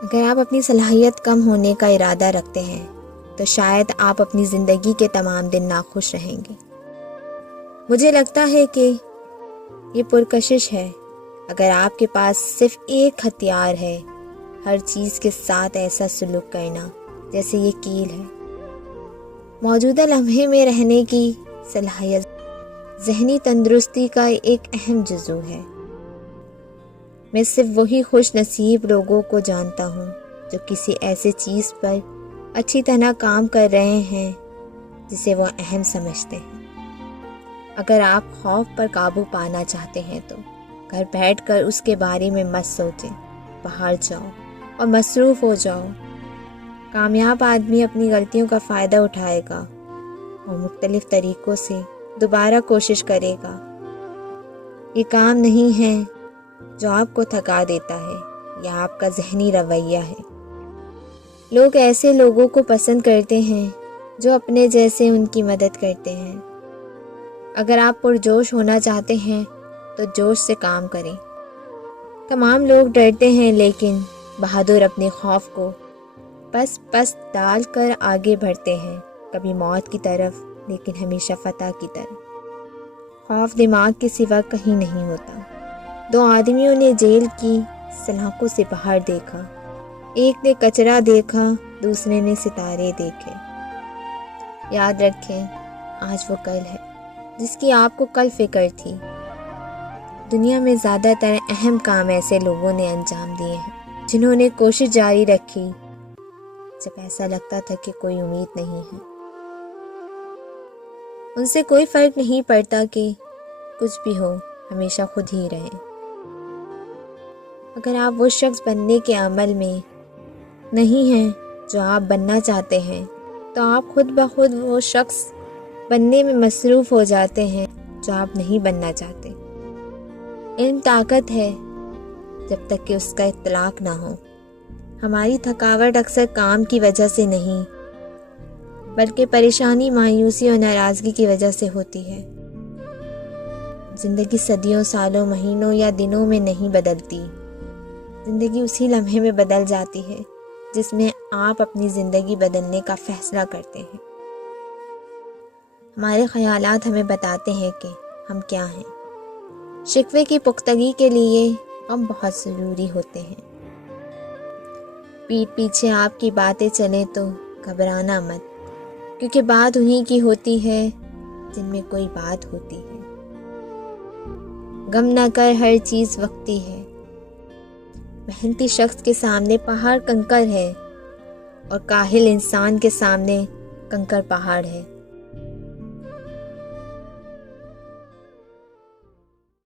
اگر آپ اپنی صلاحیت کم ہونے کا ارادہ رکھتے ہیں تو شاید آپ اپنی زندگی کے تمام دن ناخوش رہیں گے۔ مجھے لگتا ہے کہ یہ پرکشش ہے اگر آپ کے پاس صرف ایک ہتھیار ہے، ہر چیز کے ساتھ ایسا سلوک کرنا جیسے یہ کیل ہے۔ موجودہ لمحے میں رہنے کی صلاحیت ذہنی تندرستی کا ایک اہم جزو ہے۔ میں صرف وہی خوش نصیب لوگوں کو جانتا ہوں جو کسی ایسے چیز پر اچھی طرح کام کر رہے ہیں جسے وہ اہم سمجھتے ہیں۔ اگر آپ خوف پر قابو پانا چاہتے ہیں تو گھر بیٹھ کر اس کے بارے میں مت سوچیں، باہر جاؤ اور مصروف ہو جاؤ۔ کامیاب آدمی اپنی غلطیوں کا فائدہ اٹھائے گا اور مختلف طریقوں سے دوبارہ کوشش کرے گا۔ یہ کام نہیں ہے جو آپ کو تھکا دیتا ہے، یہ آپ کا ذہنی رویہ ہے۔ لوگ ایسے لوگوں کو پسند کرتے ہیں جو اپنے جیسے ان کی مدد کرتے ہیں۔ اگر آپ پرجوش ہونا چاہتے ہیں تو جوش سے کام کریں۔ تمام لوگ ڈرتے ہیں لیکن بہادر اپنے خوف کو پس ڈال کر آگے بڑھتے ہیں، کبھی موت کی طرف لیکن ہمیشہ فتح کی طرف۔ خوف دماغ کے سوا کہیں نہیں ہوتا۔ دو آدمیوں نے جیل کی سلاخوں سے باہر دیکھا، ایک نے کچرا دیکھا، دوسرے نے ستارے دیکھے۔ یاد رکھیں، آج وہ کل ہے جس کی آپ کو کل فکر تھی۔ دنیا میں زیادہ تر اہم کام ایسے لوگوں نے انجام دیے ہیں جنہوں نے کوشش جاری رکھی جب ایسا لگتا تھا کہ کوئی امید نہیں ہے۔ ان سے کوئی فرق نہیں پڑتا کہ کچھ بھی ہو، ہمیشہ خود ہی رہیں۔ اگر آپ وہ شخص بننے کے عمل میں نہیں ہیں جو آپ بننا چاہتے ہیں تو آپ خود بخود وہ شخص بننے میں مصروف ہو جاتے ہیں جو آپ نہیں بننا چاہتے۔ علم طاقت ہے جب تک کہ اس کا اطلاق نہ ہو۔ ہماری تھکاوٹ اکثر کام کی وجہ سے نہیں بلکہ پریشانی، مایوسی اور ناراضگی کی وجہ سے ہوتی ہے۔ زندگی صدیوں، سالوں، مہینوں یا دنوں میں نہیں بدلتی۔ زندگی اسی لمحے میں بدل جاتی ہے جس میں آپ اپنی زندگی بدلنے کا فیصلہ کرتے ہیں۔ ہمارے خیالات ہمیں بتاتے ہیں کہ ہم کیا ہیں۔ شکوے کی پختگی کے لیے ہم بہت ضروری ہوتے ہیں۔ پیٹھ پیچھے آپ کی باتیں چلیں تو گھبرانا مت، کیونکہ بات انہی کی ہوتی ہے جن میں کوئی بات ہوتی ہے۔ غم نہ کر، ہر چیز وقتی ہے۔ محنتی شخص کے سامنے پہاڑ کنکر ہے اور کاہل انسان کے سامنے کنکر پہاڑ ہے۔